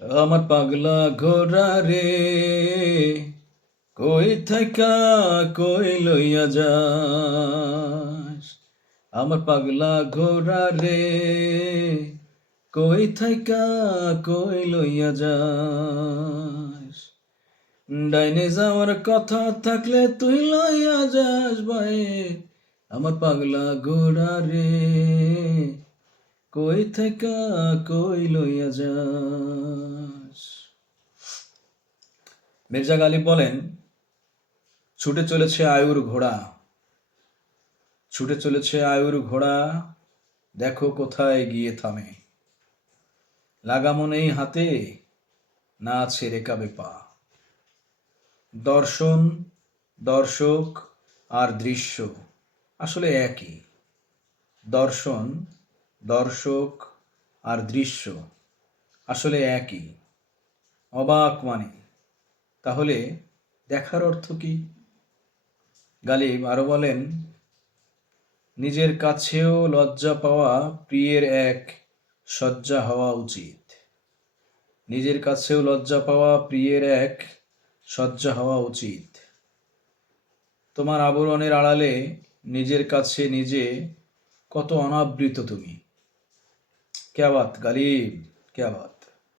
আমার পাগলা ঘোড়া রে, কই থাইকা কই লইয়া যাস। আমার পাগলা ঘোড়া রে, কই থাইকা কই লইয়া যাস। ডাইনে যাওয়ার কথা থাকলে তুই লইয়া যাস ভাই। আমার পাগলা ঘোড়া রে, কই থাইকা কই লইয়া যাস। মির্জা গালিব বলেন, ছুটে চলেছে আয়ুর ঘোড়া, ছুটে চলেছে আয়ুর ঘোড়া, দেখো কোথায় গিয়ে থামে। লাগামও নেই হাতে, না আছে রেকাবে পা। দর্শন, দর্শক আর দৃশ্য আসলে একই। দর্শন, দর্শক আর দৃশ্য আসলে একই। অবাক মানে, তাহলে দেখার অর্থ কি? গালিব আরো বলেন, নিজের কাছেও লজ্জা পাওয়া প্রিয়ের এক সজ্জা হওয়া উচিত। নিজের কাছেও লজ্জা পাওয়া প্রিয়ের এক সজ্জা হওয়া উচিত। তোমার আবরণের আড়ালে নিজের কাছে নিজে কত অনাবৃত তুমি। ক্যা বাত গালিব, ক্যা বাত।